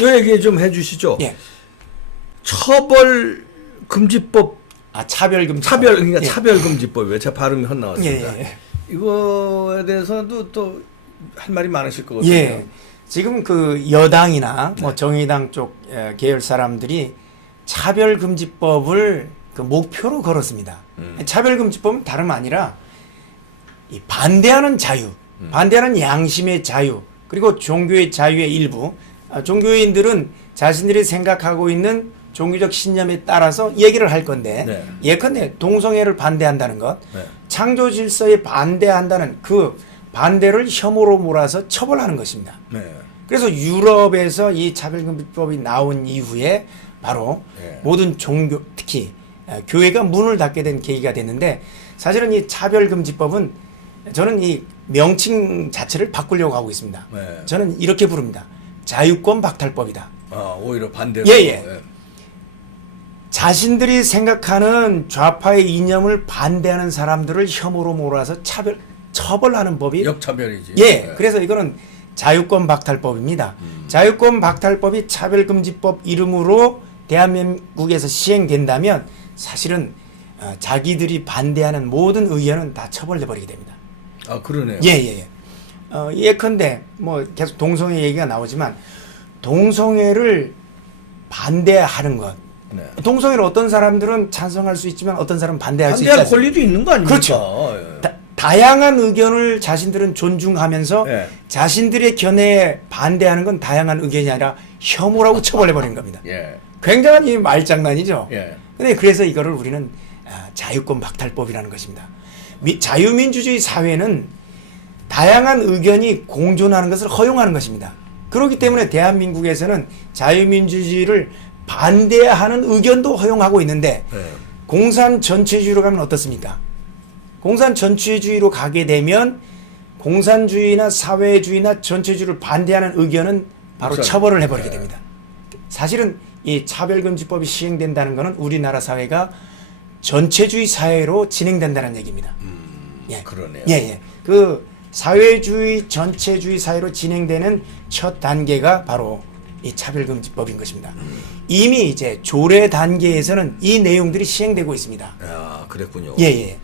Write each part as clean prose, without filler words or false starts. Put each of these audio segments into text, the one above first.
그 얘기 좀 해주시죠. 예. 처벌금지법. 차별금지법. 그러니까 예. 차별금지법이에요. 제 발음이 헛나왔습니다. 예. 이거에 대해서도 또 할 말이 많으실 것 같아요. 예. 지금 그 여당이나 뭐 정의당 쪽 계열 사람들이 차별금지법을 그 목표로 걸었습니다. 차별금지법은 다름 아니라 이 반대하는 자유, 반대하는 양심의 자유, 그리고 종교의 자유의 일부. 종교인들은 자신들이 생각하고 있는 종교적 신념에 따라서 얘기를 할 건데, 네. 예컨대 동성애를 반대한다는 것, 네. 창조 질서에 반대한다는 그 반대를 혐오로 몰아서 처벌하는 것입니다. 네. 그래서 유럽에서 이 차별금지법이 나온 이후에 바로 네. 모든 종교, 특히 교회가 문을 닫게 된 계기가 됐는데, 사실은 이 차별금지법은 저는 이 명칭 자체를 바꾸려고 하고 있습니다. 네. 저는 이렇게 부릅니다. 자유권 박탈법이다. 오히려 반대로. 예. 자신들이 생각하는 좌파의 이념을 반대하는 사람들을 혐오로 몰아서 처벌하는 법이 역차별이지. 예. 네. 그래서 이거는 자유권 박탈법입니다. 자유권 박탈법이 차별금지법 이름으로 대한민국에서 시행된다면 사실은 자기들이 반대하는 모든 의견은 다 처벌돼 버리게 됩니다. 그러네요. 예. 예컨대 뭐 계속 동성애 얘기가 나오지만 동성애를 반대하는 것. 네. 동성애를 어떤 사람들은 찬성할 수 있지만 어떤 사람은 반대할 수 있지 반대할 않습니까? 권리도 있는 거 아닙니까? 그렇죠. 예. 다양한 의견을 자신들은 존중하면서 예. 자신들의 견해에 반대하는 건 다양한 의견이 아니라 혐오라고 처벌해버리는 겁니다. 예. 굉장한 이 말장난이죠. 예. 근데 그래서 이거를 우리는 자유권 박탈법이라는 것입니다. 자유민주주의 사회는 다양한 의견이 공존하는 것을 허용하는 것입니다. 그렇기 때문에 대한민국에서는 자유민주주의를 반대하는 의견도 허용하고 있는데 예. 공산 전체주의로 가면 어떻습니까? 공산 전체주의로 가게 되면 공산주의나 사회주의나 전체주의를 반대하는 의견은 바로 그렇죠. 처벌을 해버리게 네. 됩니다. 사실은 이 차별금지법이 시행된다는 것은 우리나라 사회가 전체주의 사회로 진행된다는 얘기입니다. 그러네요. 예. 그 사회주의 전체주의 사회로 진행되는 첫 단계가 바로 이 차별금지법인 것입니다. 이미 이제 조례 단계에서는 이 내용들이 시행되고 있습니다. 그랬군요. 예.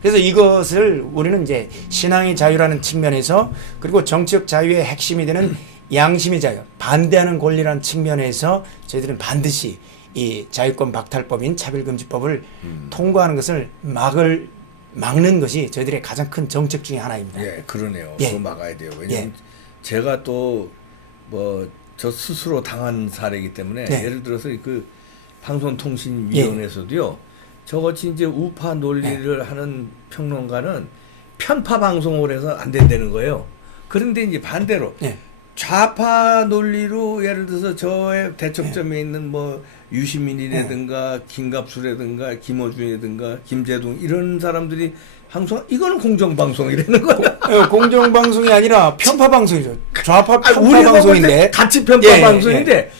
그래서 이것을 우리는 이제 신앙의 자유라는 측면에서 그리고 정치적 자유의 핵심이 되는 양심의 자유, 반대하는 권리라는 측면에서 저희들은 반드시 이 자유권 박탈법인 차별금지법을 통과하는 것을 막는 것이 저희들의 가장 큰 정책 중에 하나입니다. 예, 그러네요. 예. 그거 막아야 돼요. 왜냐면 제가 또 뭐 저 스스로 당한 사례이기 때문에 네. 예를 들어서 그 방송통신위원회에서도요. 저같이 이제 우파 논리를 하는 평론가는 편파 방송을 해서 안 된다는 거예요. 그런데 이제 반대로 좌파 논리로 예를 들어서 저의 대척점에 있는 뭐 유시민이라든가 김갑수라든가 김어준이라든가 김재동 이런 사람들이 방송 이거는 공정방송이라는 거야. 공정방송이 아니라 편파방송이죠. 좌파 우리가 편파방송인데 같이 편파방송인데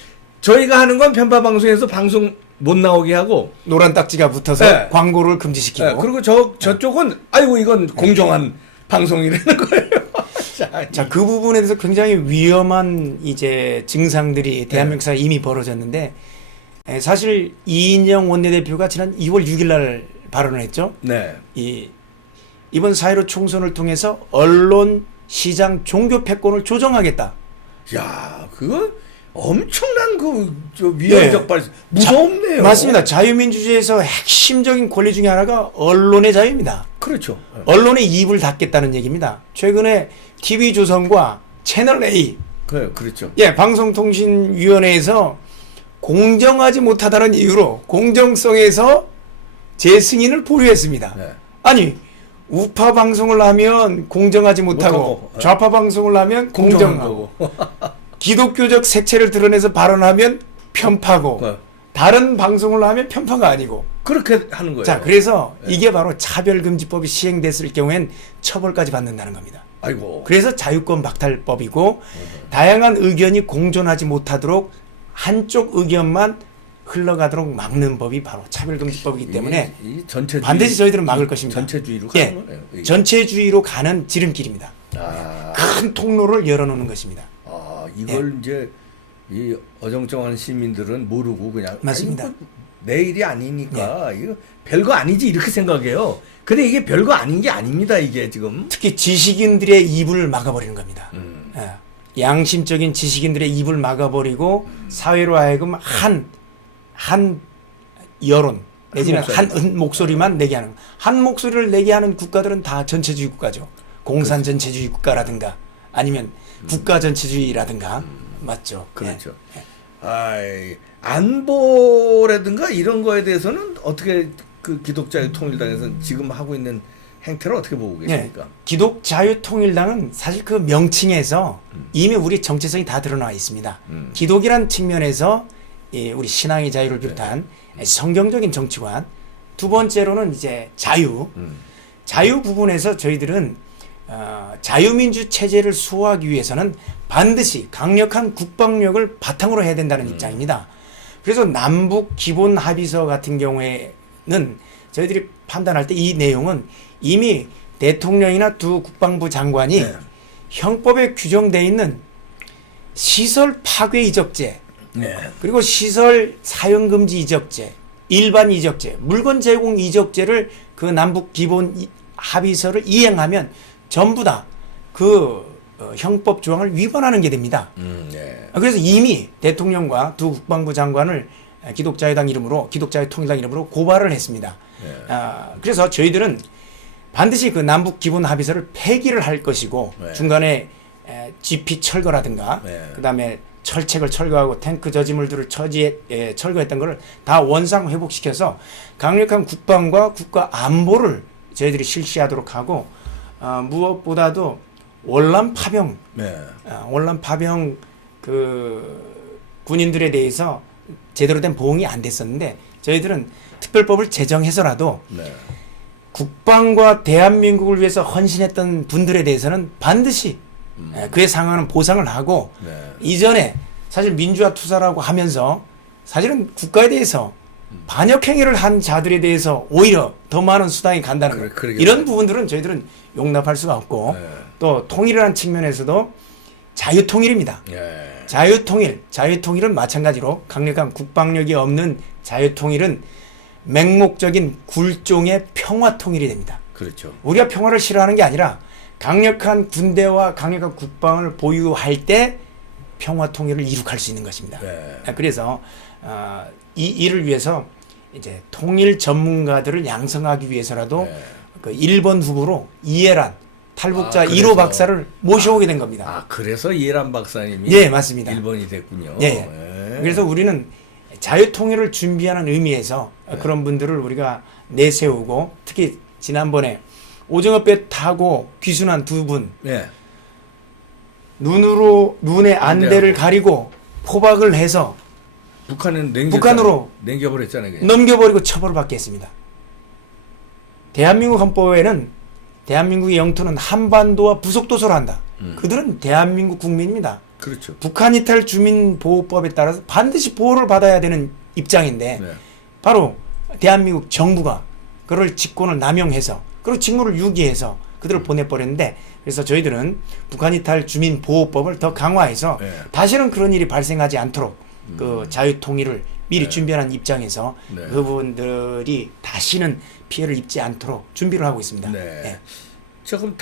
저희가 하는 건 편파방송에서 방송 못 나오게 하고 노란 딱지가 붙어서 광고를 금지시키고 그리고 저쪽은 아이고 이건 공정한 방송이라는 거예요. 자, 그 부분에 대해서 굉장히 위험한 이제 증상들이 대한민국 사회에 이미 벌어졌는데 사실 이인영 원내대표가 지난 2월 6일 날 발언을 했죠. 네. 이번 4.15 총선을 통해서 언론, 시장, 종교 패권을 조정하겠다. 야, 그거 엄청난 저 위헌적 발상. 무섭네요. 맞습니다. 자유민주주의에서 핵심적인 권리 중에 하나가 언론의 자유입니다. 그렇죠. 언론의 입을 닫겠다는 얘기입니다. 최근에 TV조선과 채널A 그렇죠. 방송통신위원회에서 공정하지 못하다는 이유로 공정성에서 재승인을 보류했습니다. 네. 아니 우파 방송을 하면 공정하지 못하고 좌파 방송을 하면 공정하고 기독교적 색채를 드러내서 발언하면 편파고 다른 방송을 하면 편파가 아니고 그렇게 하는 거예요. 자, 그래서 이게 바로 차별금지법이 시행됐을 경우엔 처벌까지 받는다는 겁니다. 아이고. 그래서 자유권 박탈법이고 다양한 의견이 공존하지 못하도록 한쪽 의견만 흘러가도록 막는 법이 바로 차별금지법이기 때문에 반드시 저희들은 막을 것입니다. 전체주의로 가는 거네요. 이게. 전체주의로 가는 지름길입니다. 큰 통로를 열어놓는 것입니다. 이걸 이제 이 어정쩡한 시민들은 모르고 그냥 맞습니다. 아니, 뭐 내 일이 아니니까 이거 별거 아니지 이렇게 생각해요. 근데 이게 별거 아닌 게 아닙니다. 이게 지금 특히 지식인들의 입을 막아버리는 겁니다. 예. 양심적인 지식인들의 입을 막아버리고 사회로 하여금 한 여론 내지는 한 목소리만 내게 하는, 한 목소리를 내게 하는 국가들은 다 전체주의 국가죠. 공산 전체주의 국가라든가 아니면 국가 전체주의라든가 맞죠. 그렇죠. 예. 아이, 안보라든가 이런 거에 대해서는 어떻게 그 기독자유통일당에서 지금 하고 있는 행태를 어떻게 보고 계십니까? 기독자유통일당은 사실 그 명칭에서 이미 우리 정체성이 다 드러나 있습니다. 기독이란 측면에서 우리 신앙의 자유를 비롯한 성경적인 정치관, 두 번째로는 이제 자유 부분에서 저희들은 자유민주 체제를 수호하기 위해서는 반드시 강력한 국방력을 바탕으로 해야 된다는 입장입니다. 그래서 남북 기본 합의서 같은 경우에는 저희들이 판단할 때 이 내용은 이미 대통령이나 두 국방부 장관이 형법에 규정되어 있는 시설 파괴 이적죄, 그리고 시설 사용 금지 이적죄, 일반 이적죄, 물건 제공 이적죄를 그 남북 기본 합의서를 이행하면 전부 다 그 형법 조항을 위반하는 게 됩니다. 그래서 이미 대통령과 두 국방부 장관을 기독자유당 이름으로, 기독자유통일당 이름으로 고발을 했습니다. 그래서 저희들은 반드시 그 남북 기본 합의서를 폐기를 할 것이고 중간에 GP 철거라든가 그다음에 철책을 철거하고 탱크 저지물들을 철거했던 것을 다 원상 회복시켜서 강력한 국방과 국가 안보를 저희들이 실시하도록 하고 무엇보다도 월남 파병 그 군인들에 대해서 제대로 된 보응이 안 됐었는데 저희들은 특별법을 제정해서라도 국방과 대한민국을 위해서 헌신했던 분들에 대해서는 반드시 그에 상응하는 보상을 하고 이전에 사실 민주화 투사라고 하면서 사실은 국가에 대해서 반역행위를 한 자들에 대해서 오히려 더 많은 수당이 간다는 이런 부분들은 저희들은 용납할 수가 없고 또 통일이라는 측면에서도 자유통일입니다. 자유통일은 마찬가지로 강력한 국방력이 없는 자유통일은 맹목적인 굴종의 평화통일이 됩니다. 그렇죠. 우리가 평화를 싫어하는 게 아니라 강력한 군대와 강력한 국방을 보유할 때 평화통일을 이룩할 수 있는 것입니다. 그래서 이 일을 위해서 이제 통일 전문가들을 양성하기 위해서라도 그 1번 후보로 이해란 탈북자 1호 박사를 모셔오게 된 겁니다. 그래서 이해란 박사님이 맞습니다. 1번이 됐군요. 그래서 우리는 자유통일을 준비하는 의미에서 그런 분들을 우리가 내세우고 특히 지난번에 오징어 배 타고 귀순한 두 분 눈에 안대를 가리고 포박을 해서 북한으로 넘겨버렸잖아요. 그냥. 넘겨버리고 처벌을 받게 했습니다. 대한민국 헌법에는 대한민국의 영토는 한반도와 부속도서로 한다. 그들은 대한민국 국민입니다. 그렇죠. 북한 이탈 주민보호법에 따라서 반드시 보호를 받아야 되는 입장인데 바로 대한민국 정부가 그를 직권을 남용해서 그리고 직무를 유기해서 그들을 보내버렸는데 그래서 저희들은 북한 이탈 주민보호법을 더 강화해서 다시는 그런 일이 발생하지 않도록 그 자유통일을 미리 준비하는 입장에서 그분들이 다시는 피해를 입지 않도록 준비를 하고 있습니다. 저 그럼